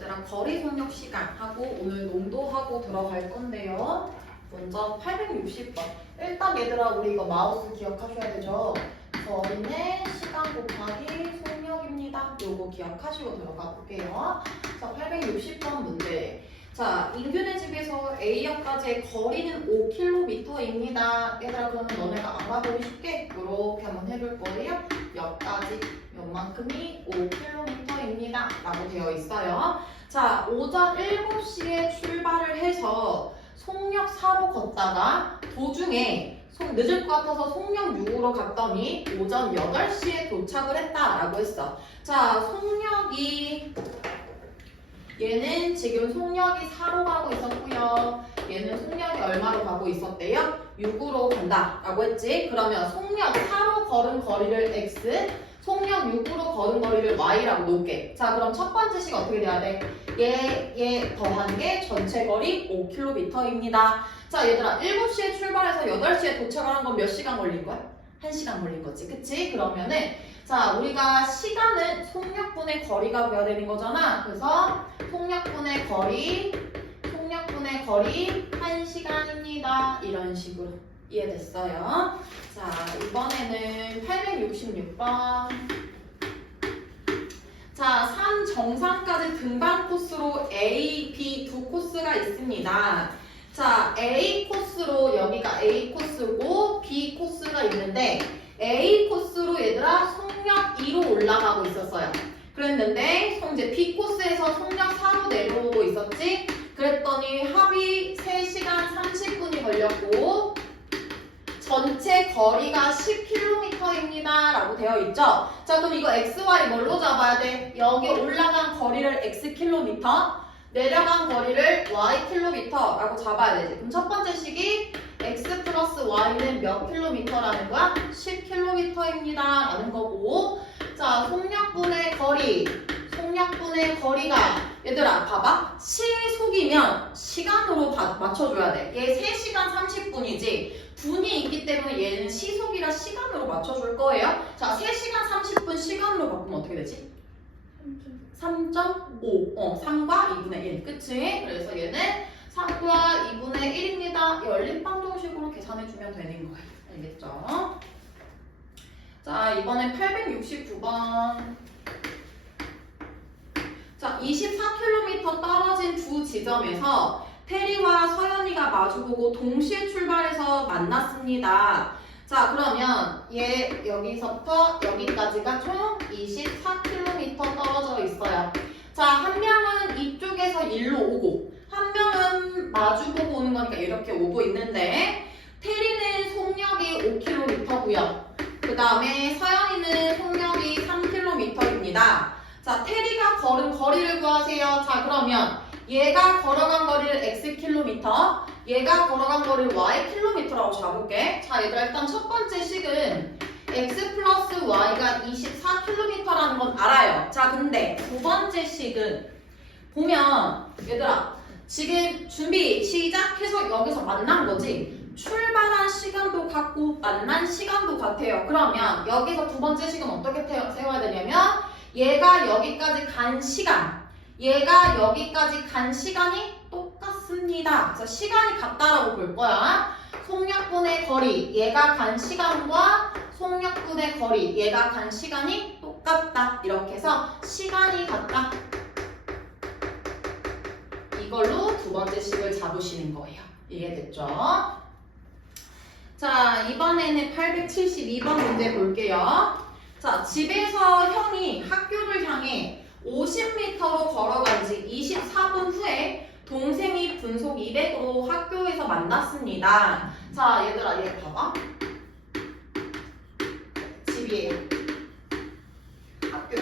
얘들아 거리 속력 시간하고 오늘 농도하고 들어갈 건데요. 먼저 860번. 일단 얘들아 우리 이거 마우스 기억하셔야 되죠. 거리는 시간 곱하기 속력입니다. 요거 기억하시고 들어가 볼게요. 자, 860번 문제. 자, 인균의 집에서 A역까지의 거리는 5km입니다. 얘들아 그러면 너네가 알아보기 쉽게 이렇게 한번 해볼 거예요. 역까지 몇만큼이 5km입니다. 라고 되어 있어요. 자, 오전 7시에 출발을 해서 속력 4로 걷다가 도중에 늦을 것 같아서 속력 6으로 갔더니 오전 8시에 도착을 했다라고 했어. 자, 속력이 얘는 지금 속력이 4로 가고 있었고요. 얘는 속력이 얼마로 가고 있었대요? 6으로 간다라고 했지. 그러면 속력 4로 걸은 거리를 x, 속력 6으로 걸은 거리를 y라고 놓을게. 자, 그럼 첫 번째 식 어떻게 돼야 돼? 얘 더한 게 전체 거리 5km입니다. 자, 얘들아 7시에 출발해서 8시에 도착을 한 건 몇 시간 걸린 거야? 1시간 걸린 거지. 그치? 그러면은 자, 우리가 시간은 속력분의 거리가 돼야 되는 거잖아. 그래서 속력분의 거리 1시간입니다. 이런 식으로 이해됐어요? 자, 이번에는 866번. 자, 산 정상까지 등반 코스로 A, B 두 코스가 있습니다. 자, A 코스로 여기가 A 코스고 B 코스가 있는데 A 코스로 얘들아 속력 2로 올라가고 있었어요. 그랬는데 이제 B 코스에서 속력 4로 내려오고 있었지. 그랬더니 합이 3시간 30분이 걸렸고 전체 거리가 10km입니다. 라고 되어 있죠. 자, 그럼 이거 XY 뭘로 잡아야 돼? 여기 올라간 거리를 Xkm, 내려간 거리를 Ykm라고 잡아야 되지. 그럼 첫 번째 식이 X 플러스 Y는 몇 킬로미터라는 거야? 10km입니다. 라는 거고. 자, 속력분의 거리가 얘들아 봐봐. 시속이면 시간으로 맞춰줘야 돼. 얘 3시간 30분이지. 분이 있기 때문에 얘는 시속이라 시간으로 맞춰줄 거예요. 자, 3시간 30분 시간으로 바꾸면 어떻게 되지? 3.5. 3과 2분의 1. 그치? 그래서 얘는 3과 2분의 1입니다. 연립방정식으로 계산해주면 되는 거예요. 알겠죠? 자, 이번엔 869번. 자, 24km 떨어진 두 지점에서 태리와 서연이가 마주보고 동시에 출발해서 만났습니다. 자, 그러면 얘 여기서부터 여기까지가 총 24km 떨어져 있어요. 자, 한 명은 이쪽에서 일로 오고 한 명은 마주보고 오는 거니까 이렇게 오고 있는데 태리는 속력이 5km고요. 그 다음에 서연이는 속력이 3km입니다. 자, 태리가 걸은 거리를 구하세요. 자, 그러면 얘가 걸어간 거리를 xkm, 얘가 걸어간 거리를 ykm라고 잡을게. 자, 얘들아 일단 첫 번째 식은 x 플러스 y가 24km라는 건 알아요. 자, 근데 두 번째 식은 보면 얘들아 지금 준비 시작해서 여기서 만난 거지. 출발한 시간도 같고 만난 시간도 같아요. 그러면 여기서 두 번째 식은 어떻게 세워야 되냐면 얘가 여기까지 간 시간, 얘가 여기까지 간 시간이 똑같습니다. 그래서 시간이 같다라고 볼 거야. 속력분의 거리, 얘가 간 시간과 속력분의 거리, 얘가 간 시간이 똑같다. 이렇게 해서 시간이 같다. 이걸로 두 번째 식을 잡으시는 거예요. 이해됐죠? 자, 이번에는 872번 문제 볼게요. 자, 집에서 형이 학교를 향해 50m로 걸어간 지 24분 후에 동생이 분속 200으로 학교에서 만났습니다. 자, 얘들아, 얘 봐봐. 집이에요. 학교.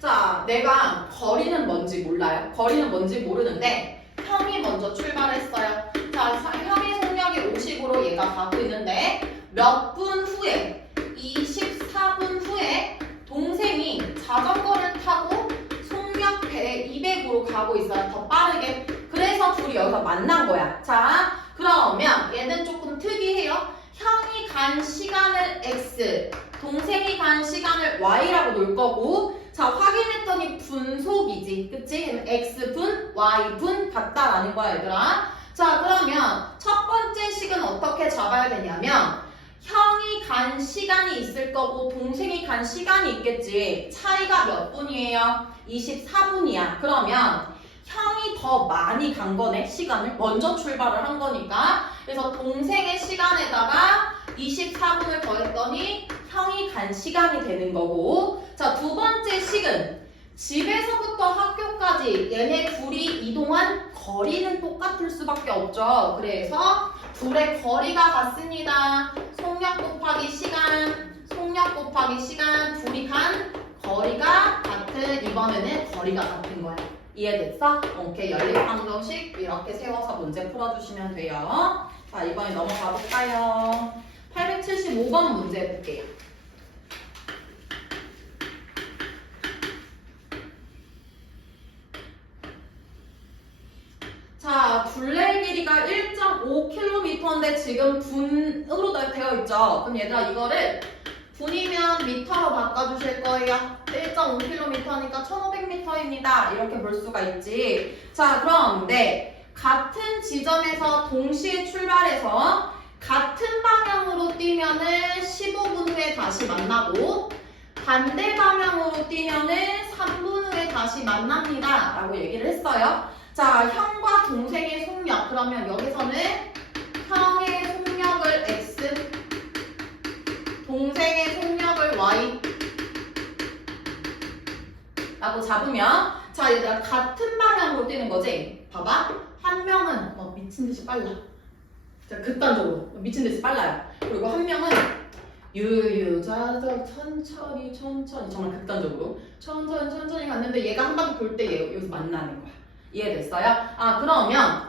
자, 내가 거리는 뭔지 몰라요. 거리는 뭔지 모르는데 형이 먼저 출발했어요. 자, 형의 속력이 50으로 얘가 가고 있는데 몇 분 후에 24분 후에 동생이 자전거를 타고 속력 200으로 가고 있어요. 더 빠르게. 그래서 둘이 여기서 만난 거야. 자, 그러면 얘는 조금 특이해요. 형이 간 시간을 x, 동생이 간 시간을 y라고 놓을 거고 자, 확인했더니 했더니 분속이지. 그치? 그럼 x분, y분 같다라는 거야, 얘들아. 자, 그러면 첫 번째 식은 어떻게 잡아야 되냐면 형이 간 시간이 있을 거고 동생이 간 시간이 있겠지. 차이가 몇 분이에요? 24분이야. 그러면 형이 더 많이 간 거네, 시간을. 먼저 출발을 한 거니까. 그래서 동생의 시간에다가 24분을 더했더니 형이 간 시간이 되는 거고. 자, 두 번째 식은 집에서부터 학교까지 얘네 둘이 이동한 거리는 똑같을 수밖에 없죠. 그래서 둘의 거리가 같습니다. 속력 곱하기 시간, 속력 곱하기 시간, 둘이 간 거리가 같은, 이번에는 거리가 같은 거야. 이해됐어? 오케이, 연립방정식 이렇게 세워서 문제 풀어주시면 돼요. 자, 이번에 넘어가 볼까요? 875번 문제 볼게요. 자, 둘레의 길이가 1.5km인데 지금 분으로 되어 있죠? 그럼 얘들아 이거를 분이면 미터로 바꿔주실 거예요. 1.5km니까 1500m입니다. 이렇게 볼 수가 있지. 자, 그런데 같은 지점에서 동시에 출발해서 같은 방향으로 뛰면은 15분 후에 다시 만나고 반대 방향으로 뛰면은 3분 후에 다시 만납니다. 라고 얘기를 했어요. 자, 형과 동생의 속력. 그러면 여기서는 형의 속력을 x, 동생의 속력을 y 라고 잡으면, 자, 얘들아 같은 방향으로 뛰는 거지. 봐봐. 한 명은 막 미친 듯이 빨라. 자, 극단적으로 미친 듯이 빨라요. 그리고 한 명은 유유자적 천천히 정말 극단적으로 천천히 갔는데 얘가 한 바퀴 돌 때 얘 여기서 만나는 거야. 이해됐어요? 아, 그러면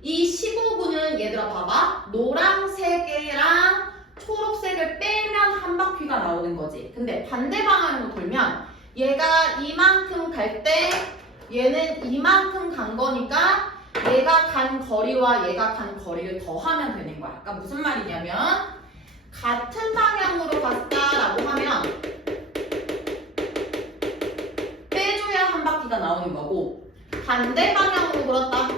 이 15분은 얘들아 봐봐. 노란색이랑 초록색을 빼면 한 바퀴가 나오는 거지. 근데 반대 방향으로 돌면 얘가 이만큼 갈 때 얘는 이만큼 간 거니까 얘가 간 거리와 얘가 간 거리를 더하면 되는 거야. 그러니까 무슨 말이냐면 같은 방향으로 갔다라고 하면 빼줘야 한 바퀴가 나오는 거고 반대 방향으로 돌았다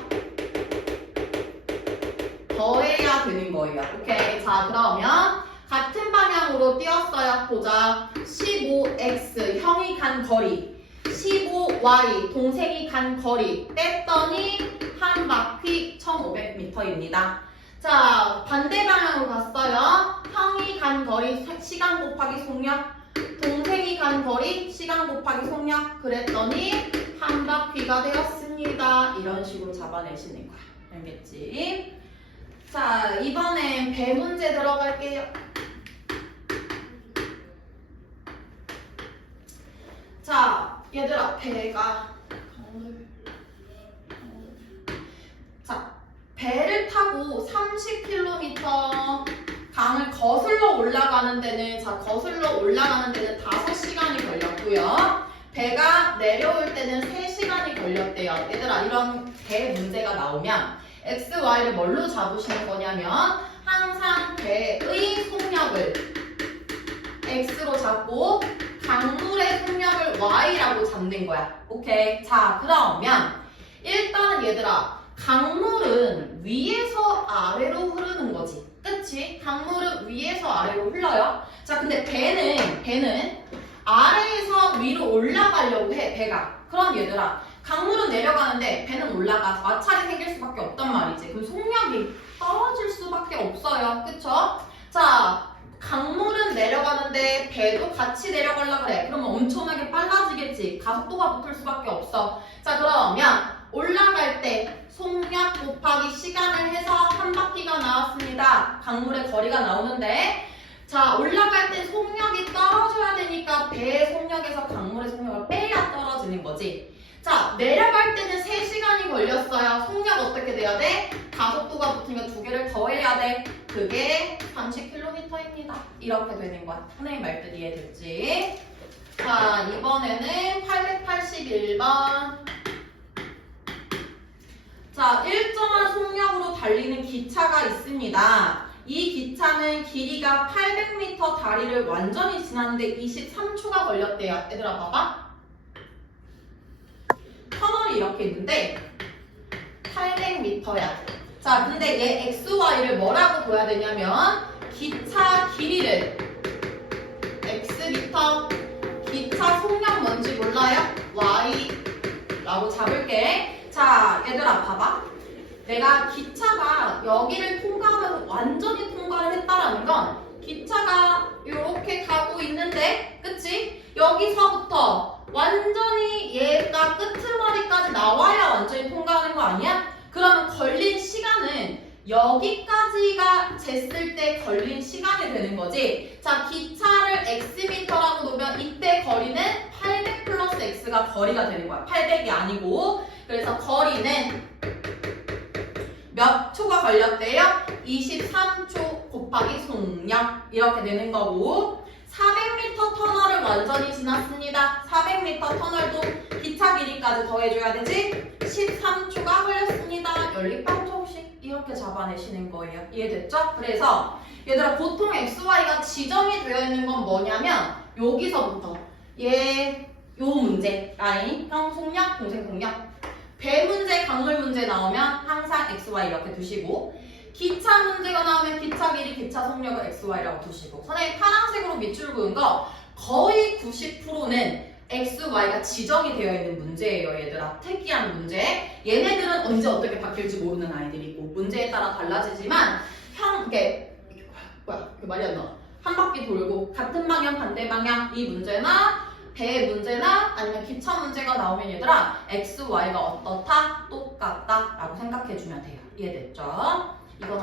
더해야 되는 거예요. 오케이. 자, 그러면 같은 방향으로 뛰었어요. 보자. 15x 형이 간 거리, 15y 동생이 간 거리 뺐더니 한 바퀴 1500m입니다. 자, 반대 방향으로 갔어요. 형이 간 거리 시간 곱하기 속력, 동생이 간 거리 시간 곱하기 속력 그랬더니 한 바퀴가 되었습니다. 이런 식으로 잡아내시는 거야. 알겠지? 자, 이번엔 배 문제 들어갈게요. 자, 얘들아 배가 자, 배를 타고 30km 강을 거슬러 올라가는 데는 5시간이 걸렸고요. 배가 내려올 때는 3시간이 걸렸대요. 얘들아 이런 배 문제가 나오면 x, y를 뭘로 잡으시는 거냐면 항상 배의 속력을 x로 잡고 강물의 속력을 y라고 잡는 거야. 오케이. 자, 그러면 일단은 얘들아 강물은 위에서 아래로 흐르는 거지. 그치? 강물은 위에서 아래로 흘러요. 자, 근데 배는 아래에서 위로 올라가려고 해, 배가. 그럼 얘들아 강물은 내려가는데 배는 올라가. 마찰이 생길 수밖에 없단 말이지. 그럼 속력이 떨어질 수밖에 없어요. 그쵸? 자, 강물은 내려가는데 배도 같이 내려가려고 그래. 그러면 엄청나게 빨라지겠지. 가속도가 붙을 수밖에 없어. 자, 그러면 올라갈 때 속력 곱하기 시간을 해서 한 바퀴가 나왔습니다. 강물의 거리가 나오는데 자, 올라갈 때 속력이 떨어져야 되니까 배의 속력에서 강물의 속력을 빼야 떨어지는 거지. 자, 내려갈 때는 3시간이 걸렸어요. 속력 어떻게 돼야 돼? 가속도가 붙으니까 두 개를 더해야 돼. 그게 30km입니다. 이렇게 되는 거야. 선생님 말뜻 이해됐지? 자, 이번에는 881번. 자, 일정한 속력으로 달리는 기차가 있습니다. 이 기차는 길이가 800m 다리를 완전히 지나는데 23초가 걸렸대요. 얘들아 봐봐. 터널이 이렇게 있는데 800m야. 자, 근데 얘 XY를 뭐라고 둬야 되냐면 기차 길이를 X미터, 기차 속력 뭔지 몰라요? Y라고 잡을게. 자, 얘들아 봐봐. 내가 기차가 여기를 통과하면서 완전히 통과를 했다라는 건 기차가 이렇게 가고 있는데, 그치? 여기서부터 완전히 얘가 끄트머리까지 나와야 완전히 통과하는 거 아니야? 그러면 걸린 시간은 여기까지가 쟀을 때 걸린 시간이 되는 거지. 자, 기차를 X미터라고 놓으면 이때 거리는 800 플러스 X가 거리가 되는 거야. 800이 아니고. 그래서 거리는 몇 초가 걸렸대요? 23초 곱하기 속력 이렇게 되는 거고, 400m 터널을 완전히 지났습니다. 400m 터널도 기차 길이까지 더해줘야 되지? 13초가 걸렸습니다. 연립방정식 이렇게 잡아내시는 거예요. 이해됐죠? 그래서 얘들아 보통 XY가 지정이 되어 있는 건 뭐냐면 여기서부터 요 문제 라인 형 속력, 동생 속력, 배 문제, 강물 문제 나오면 항상 XY 이렇게 두시고, 기차 문제가 나오면 기차 길이, 기차 속력을 XY라고 두시고, 선생님 파란색으로 밑줄 그은 거 거의 90%는 XY가 지정이 되어 있는 문제예요. 얘들아 특이한 문제. 얘네들은 언제 어떻게 바뀔지 모르는 아이들이고 문제에 따라 달라지지만 이게 말이 안 나와. 한 바퀴 돌고 같은 방향 반대 방향 이 문제나 배 문제나 아니면 기차 문제가 나오면 얘들아 XY가 어떻다? 똑같다 라고 생각해주면 돼요. 이해됐죠? 이거는